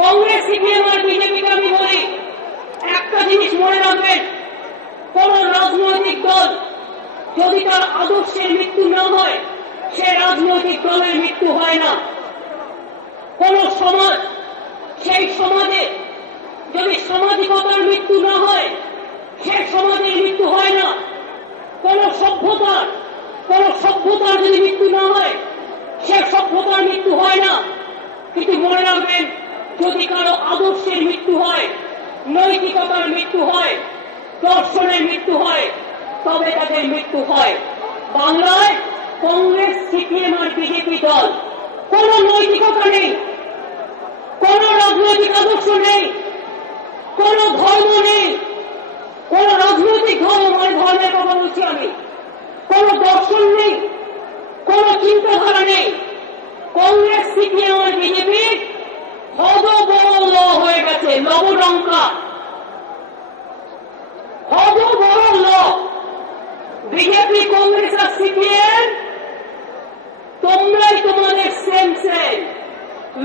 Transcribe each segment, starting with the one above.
Congress CPM আর বিজেপিকে আমি বলি, একটা জিনিস মনে রাখবেন, কোন রাজনৈতিক দল যদি তার আদর্শের মৃত্যু না হয়, সে রাজনৈতিক দলের মৃত্যু হয় না। কোন সমাজ, সেই সমাজে যদি সামাজিকতার মৃত্যু না হয়, সে সমাজের মৃত্যু হয় না। কোন সভ্যতার যদি মৃত্যু না হয়, সে সভ্যতার মৃত্যু হয় না। কিন্তু মনে রাখবেন, যদি কারো আদর্শের মৃত্যু হয়, নৈতিকতার মৃত্যু হয়, দর্শনের মৃত্যু হয়, তবে তাদের মৃত্যু হয়। বাংলায় কংগ্রেস, সিপিএম আর বিজেপি দল কোন নৈতিকতা নেই, কোন রাজনৈতিক আদর্শ নেই, কোন ধর্ম নেই, কোন রাজনৈতিক ধর্ম মানে ধর্মের কথা বলছি আমি, কোন দর্শন নেই, কোন চিন্তাধারা নেই। কংগ্রেস, সিপিএম আর বিজেপি হতবড় হয়ে গেছে, লবডঙ্কা, হতবড়। বিজেপি, কংগ্রেস আর সিপিএম তোমরাই তোমাদের সেম।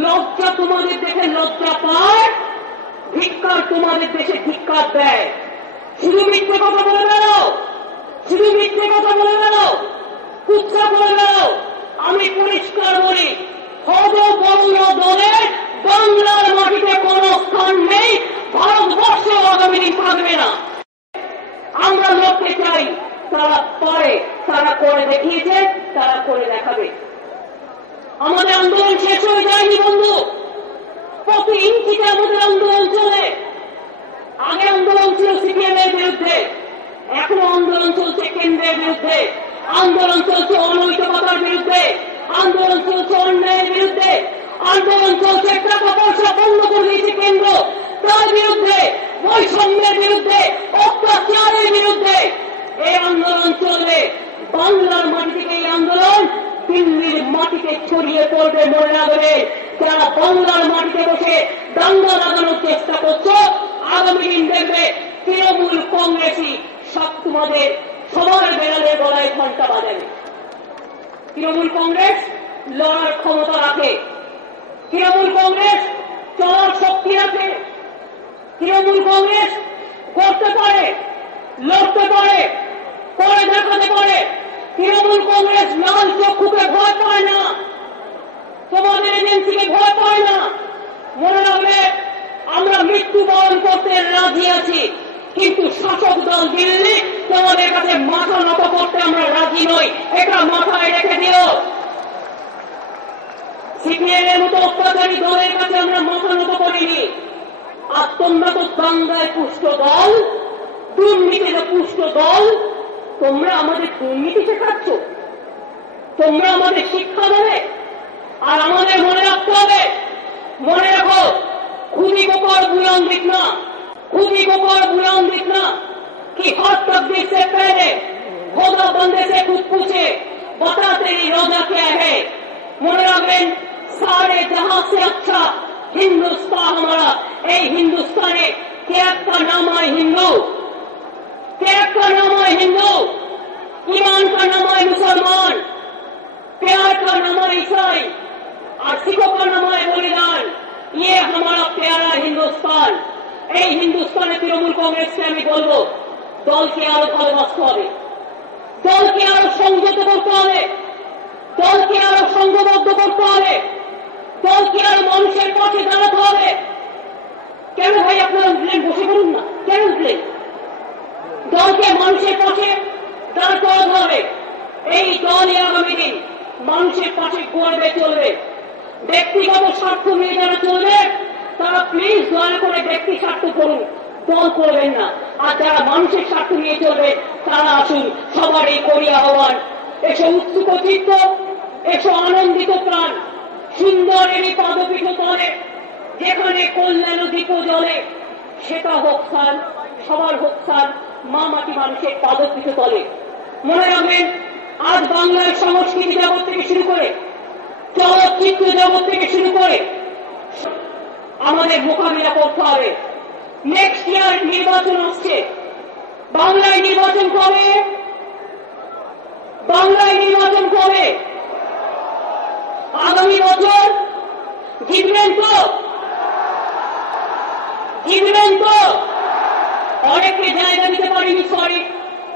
লজ্জা তোমাদের দেখে লজ্জা পায়, ধিক্কার তোমাদের দেশে ধিক্কার দেয়। শুধু মিথ্যে কথা বলে বেড়াও, শুধু মিথ্যে কথা বলে বেড়াও, কুচ্ছা করে বেড়াও। আমি পরিষ্কার বলি, হতবড় দলের বাংলার মাটিতে কোন স্থান নেই, ভারতবর্ষে আগামী দিন থাকবে না। আমরা লড়তে চাই, তারা পারে, তারা করে দেখিয়েছে, তারা করে দেখাবে। আমাদের আন্দোলন শেষ হয়ে যায়নি বন্ধু, প্রতি ইঞ্চিতে আমাদের আন্দোলন চলে। আগে আন্দোলন ছিল সিপিএম এর বিরুদ্ধে, এখনো আন্দোলন চলছে কেন্দ্রের বিরুদ্ধে, আন্দোলন চলছে অনৈতিকতার বিরুদ্ধে, আন্দোলন চলছে অন্যায়ের বিরুদ্ধে, আন্দোলন চলছে টাকা পয়সা বন্ধ করে দিয়েছে কেন্দ্র তার বিরুদ্ধে, বৈষম্যের বিরুদ্ধে, অত্যাচারের বিরুদ্ধে। এই আন্দোলন চলবে। বাংলার মাটি থেকে এই আন্দোলন দিল্লির মাটিতে ছড়িয়ে পড়বে। মনে রাখবে, যারা বাংলার মাটিতে বসে দাঙ্গা লাগানোর চেষ্টা করছো, আগামী দিন দেখবে তৃণমূল কংগ্রেসই সব তোমাদের সবার বেড়ালের গলায় ঘন্টা বাজাবে। তৃণমূল কংগ্রেস লড়ার ক্ষমতা রাখে, তৃণমূল কংগ্রেস চলার শক্তি রাখে, তৃণমূল কংগ্রেস করতে পারে, লড়তে পারে, করে দেখাতে পারে। তৃণমূল কংগ্রেস লাল চক্ষুকে ভয় পায় না, তোমাদের এজেন্সিকে ভয় পায় না। মনে রাখবে, আমরা মৃত্যুবরণ করতে রাজি আছি, কিন্তু শাসক দল দিল্লি তোমাদের কাছে মাথা নত করতে আমরা রাজি নই, এটা মাথায় রেখে দিও। সিপিএম এর মতো অত্যাচারী দলের কাছে আমরা মাথা নত করিনি। আর তোমরা তো দাঙ্গায় পুষ্ট দল, দুর্নীতিতে পুষ্ট দল, তোমরা আমাদের দুর্নীতি শেখাচ্ছ, তোমরা আমাদের শিক্ষা দেবে। আর আমাদের মনে রাখতে হবে, মনে রাখো, खुदी को पर बुलंद दिखना, खुदी को पर बुलंद दिखना कि हर तकदीर से पहले खुदा बंदे से खुद पूछे, बता तेरी रोजा क्या है। মনে রাখবেন, सारे जहां से अच्छा हिंदुस्तान हमारा। এই হিন্দুস্তানে কে একটা নাম হয় হিন্দু, কে একটা নাম হয় হিন্দু, ईमान का नाम है मुसलमान, प्यार का नाम है ईसाई, और सिखों का नाम है बलिदान। ये हमारा प्यारा हिंदुस्तान। এই হিন্দুস্তানে তৃণমূল কংগ্রেসকে আমি বলবো, দলকে আরো ভালোবাসতে হবে, দলকে আরো সংযত করতে হবে, দলকে আরো সংঘবদ্ধ করতে হবে, দলকে আরো মানুষের পাশে দাঁড়াতে হবে। কেন ভাই আপনারা উঠলেন? বসে পড়ুন না, কেন উঠলেন? দলকে মানুষের পাশে দাঁড় করাতে হবে। এই দলই আগামী দিন মানুষের পাশে গড়বে, চলবে। ব্যক্তিগত স্বার্থ নিয়ে যারা চলবে, তারা প্লিজ দয়া করে ব্যক্তি স্বার্থ করুন, দল করবেন না। আর যারা মানুষের স্বার্থ নিয়ে চলবে, তারা আসুন। সবারই করি আহ্বান, এসো উৎসুক চিত্ত, এসো আনন্দিত প্রাণ, সুন্দরেরই পাদপীঠ তলে, যেখানে কল্যাণ দীপ জ্বলে, সেটা হোক স্থান, সবার হোক স্থান মা মাটি মানুষের পাদপীঠ তলে। মনে রাখবেন, আজ বাংলার সংস্কৃতি জগৎ থেকে শুরু করে, চলচ্চিত্র জগৎ থেকে শুরু করে আমাদের মোকাবিলা করতে হবে। নেক্সট ইয়ার নির্বাচন আসছে, বাংলায় নির্বাচন কবে? বাংলায় নির্বাচন কবে? আগামী বছর জিতবেন তো? জিতবেন তো? অনেককে জায়গা দিতে পারিনি, সরি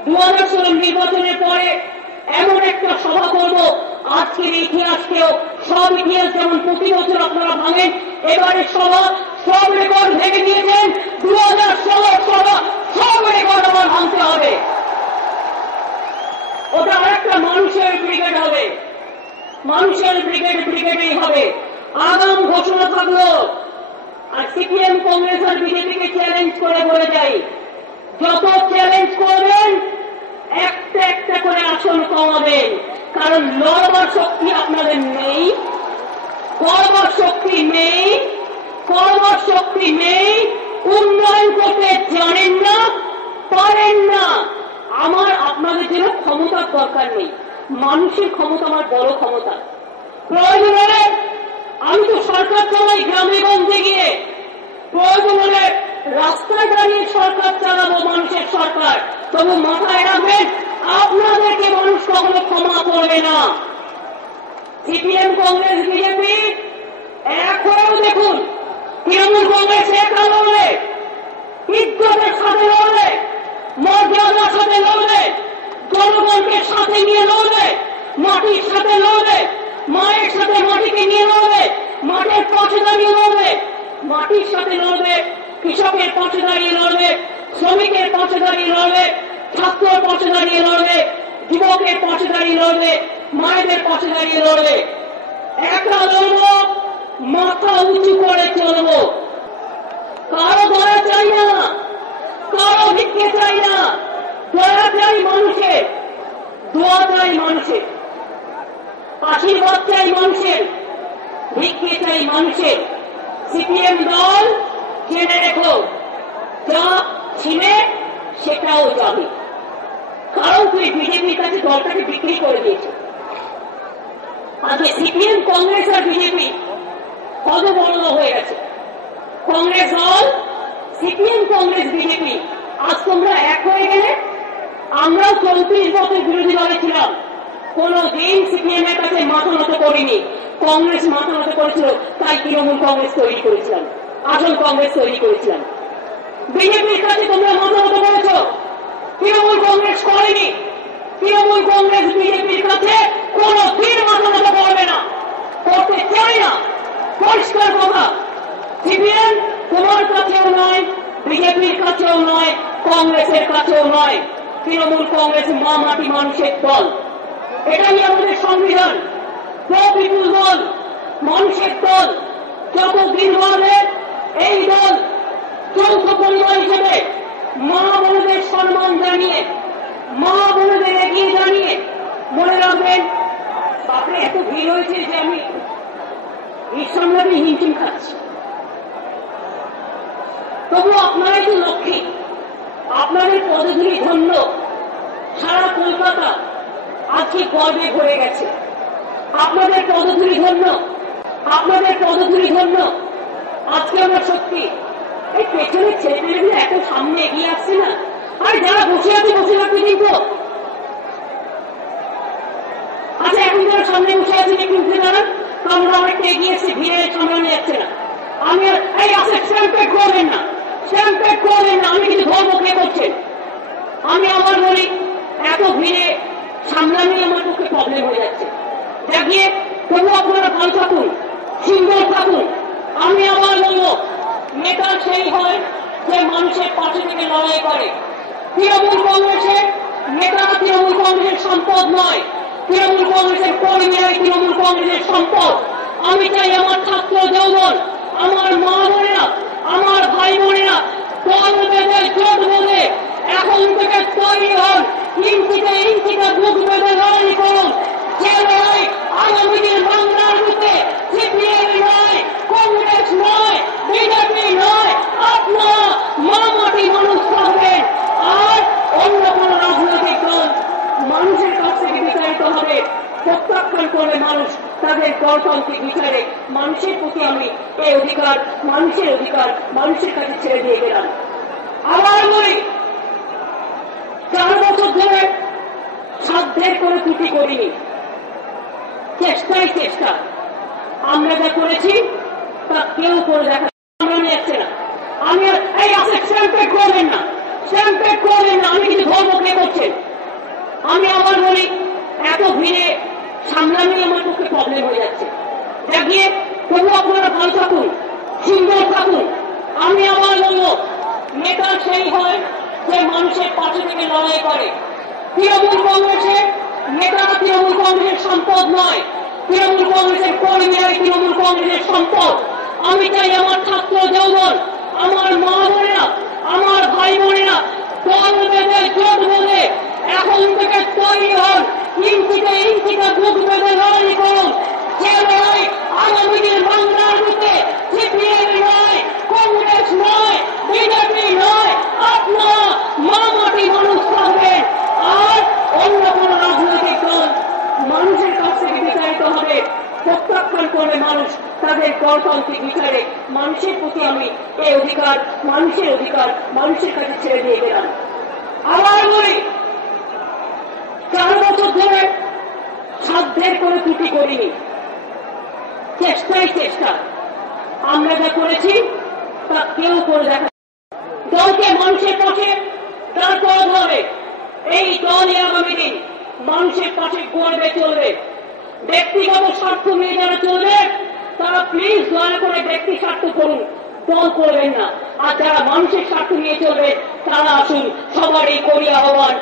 2016 নির্বাচনের পরে এমন একটা সভা করব, আজকের ইতিহাসকেও সব ইতিহাস যেমন প্রতি বছর আপনারা ভাঙেন, এবারে সভা সব রেকর্ড ভেঙে দিয়েছেন। 2016 সভা সব রেকর্ড আমার ভাঙতে হবে। ওটা আরেকটা মানুষের ব্রিগেড হবে, মানুষের ব্রিগেডেই হবে। আগাম ঘোষণা থাকলো। আর সিপিএম কংগ্রেস আর বিজেপিকে চ্যালেঞ্জ করে বলে যাই, যত চ্যালেঞ্জ করবেন একটা একটা করে আসন কমাবেন, কারণ লড়বার শক্তি আপনাদের নেই, করবার শক্তি নেই, করবার শক্তি নেই, উন্নয়ন করতে জানেন না, পারেন না। আমার আপনাদের জন্য ক্ষমতার দরকার নেই, মানুষের ক্ষমতা আমার বড় ক্ষমতা। প্রয়োজন হলে আমি তো সরকার চালাই গ্রামে গঞ্জে গিয়ে, প্রয়োজন হলে রাস্তায় দাঁড়িয়ে সরকার চালাবো, মানুষের সরকার। তবু মাথায় রাখবেন, আপনাদেরকে মানুষ কখনো ক্ষমা করবে না। সিপিএম কংগ্রেস বিজেপি এক হয়েও দেখুন, তৃণমূল কংগ্রেস একা লড়বে, ইজ্জতের সাথে লড়বে, মর্যাদার সাথে লড়বে, জনগণকে সাথে নিয়ে লড়বে, মাটির সাথে লড়বে, মায়ের সাথে মাটিকে নিয়ে লড়বে, মাঠের পাশে দাঁড়িয়ে লড়বে, মাটির সাথে লড়বে, কৃষকের পাশে দাঁড়িয়ে লড়বে, শ্রমিকের পাশে দাঁড়িয়ে লড়বে, ছাত্রের পাশে দাঁড়িয়ে লড়বে, যুবকের পাশে দাঁড়িয়ে লড়বে, মায়েদের পাশে দাঁড়িয়ে লড়বে। একা লড়ব, মাথা উঁচু করে চলব। কারো দয়া চাই না, কারো ভিক্ষে চাই না, দয়া চাই মানুষের, দোয়া চাই মানুষের, আশীর্বাদ চাই মানুষের, ভিক্ষে চাই মানুষের। সিপিএম দল জেনে রেখো, যা ছিনে সেটাও যাবে, কারণ তুই বিজেপির কাছে দলটাকে বিক্রি করে দিয়েছে। আজকে সিপিএম কংগ্রেস আর বিজেপি পদবর্ণ হয়ে গেছে। কংগ্রেস দল, সিপিএম কংগ্রেস বিজেপি, আজ তোমরা এক হয়ে গেলে। আমরাও 34 বছর বিরোধী দলে ছিলাম, কোনদিন সিপিএম এর কাছে মাথা নত করিনি। কংগ্রেস মাথা নত করেছিল, তাই তৃণমূল কংগ্রেস তৈরি করেছিলাম, আসল কংগ্রেস তৈরি করেছিলাম। বিজেপির কাছে তোমরা মাথা নত করেছ, তৃণমূল কংগ্রেস করেনি। তৃণমূল কংগ্রেস বিজেপির কাছে কোনদিন মাথা নত করবে না, করতে চায় না, পরিষ্কার কথা। সিপিএম তোমার কাছেও নয়, বিজেপির কাছেও নয়, কংগ্রেসের কাছেও নয়। তৃণমূল কংগ্রেস মা মাটি মানুষের দল, এটাই আমাদের সংবিধান। পিপুল দল, মানুষের দল। যতদিন বাড়বে এই দল যৌথ পরিবার হিসেবে মা বোনদের সম্মান জানিয়ে, মা বোনদের এগিয়ে জানিয়ে, মনে রাখবেন বাপরে এত ভিড় হয়েছে যে আমি সামলাতে হিমশিম খাচ্ছি। তবু আপনারাই তো লক্ষ্মী, আপনাদের পদধূলি ধন্য। সারা কলকাতা আজকে গর্বে ভরে গেছে। আপনাদের পদধূলি ধন্য, আপনাদের পদধূলি ধন্য। আজকে আমরা সত্যি এই পেছনের ছেলেমেয়েগুলো এত সামনে এগিয়ে আসছে না। আর যারা বসে আছে বসে থাকতে কিন্তু আচ্ছা, এখন যারা সামনে বসে আছেন একটু উঠে দাঁড়ান, আমরা অনেকটা এগিয়ে এসে ভিড়ে সামলানো যাচ্ছে না। আমি এই আসে স্ট্যাম্পেড করবেন না, স্ট্যাম্পেড করবেন না, আমি কিছু ধর্ম খেয়ে করছেন। আমি আবার বলি, এত ভিড়ে সামলানোই আমার পক্ষে প্রবলেম হয়ে যাচ্ছে। দেখিয়ে তবু আপনারা ভালো থাকুন, সুন্দর থাকুন। আমি আবার বলবো, নেতা সেই হয় যে মানুষের পাশে থেকে লড়াই করে। তৃণমূল কংগ্রেসের নেতা তৃণমূল কংগ্রেসের সম্পদ নয়, তৃণমূল কংগ্রেসের কর্মীরাই তৃণমূল কংগ্রেসের সম্পদ। আমি চাই আমার ছাত্র যৌবন, আমার মা বোনেরা, আমার ভাই বোনেরা দল বেঁধে জোট বেঁধে এখন থেকে তৈরি হন, ইঞ্চিতে ইঞ্চিতে বুক বেঁধে লড়াই করুন। যে লড়াই আগামী দিন বাংলার বুকে সিপিএম নয়, কংগ্রেস নয়, বিজেপি নয়, আপনারা মা মাটি মানুষ থাকবেন। আর অন্য কোন রাজনৈতিক দল মানুষের কাছ থেকে বিতাড়িত হবে, প্রত্যাখ্যান করবে মানুষ তাদের গণতান্ত্রিক বিচারে। মানুষের প্রতি আমি এই অধিকার, মানুষের অধিকার মানুষের কাছে ছেড়ে দিয়ে গেলাম। আবার বলি, 4 বছর ধরে সাধ্যের কোনো ত্রুটি করিনি, চেষ্টাই চেষ্টা। আমরা যা করেছি তা কেউ করে দেখা আমরা যাচ্ছে না। আমি এই আসে স্ট্যাম্পেড করবেন না, স্ট্যাম্পেড করবেন না, আমি কিছু ধর্ম কে করছেন। আমি আবার বলি, এত ভিড়ে সামলানোই আমার পক্ষে প্রবলেম হয়ে যাচ্ছে। দেখিয়ে তবু আপনারা ভালো থাকুন, সুন্দর থাকুন। আমি আবার বলবো, নেতা সেই হয় যে মানুষের পাশে থেকে লড়াই করে। তৃণমূল কংগ্রেসের নেতারা তৃণমূল কংগ্রেসের সম্পদ নয়, তৃণমূল কংগ্রেসের কর্মীরাই তৃণমূল কংগ্রেসের সম্পদ। আমি চাই আমার ছাত্র যৌবন, আমার মা বোনেরা, আমার ভাই বোনেরা দল বেঁধে জোট বেঁধে এখন থেকে তৈরি হন, ইঞ্চিতে ইঞ্চিতে বুক বেঁধে লড়াই করুন। যে লড়াই আগামী দিন বাংলার বুকে সিপিএম নয়, কংগ্রেস নয়, বিজেপি নয়, আপনারা মা মাটি মানুষ থাকবেন। আর অন্য কোন রাজনৈতিক দল মানুষের কাছ থেকে বিতাড়িত হবে, প্রত্যাখ্যান করবে মানুষ তাদের গণতান্ত্রিক বিচারে। মানুষের প্রতি আমি এই অধিকার, মানুষের অধিকার মানুষের কাছে ছেড়ে দিয়ে গেলাম। আবার বলি, 4 বছর ধরে সাধ্যের কোনো ত্রুটি করিনি, চেষ্টাই চেষ্টা। আমরা যা করেছি তা কেউ করে দেখা। দলকে মানুষের পাশে দাঁড় করাতে হবে। এই দলই আগামী দিন মানুষের পাশে গড়বে চলবে। ব্যক্তিগত স্বার্থ নিয়ে যারা চলবে তারা প্লিজ দয়া করে ব্যক্তি স্বার্থ করুন, দল করবেন না। আর যারা মানুষের স্বার্থ নিয়ে চলবে তারা আসুন, সবারই করি আহ্বান।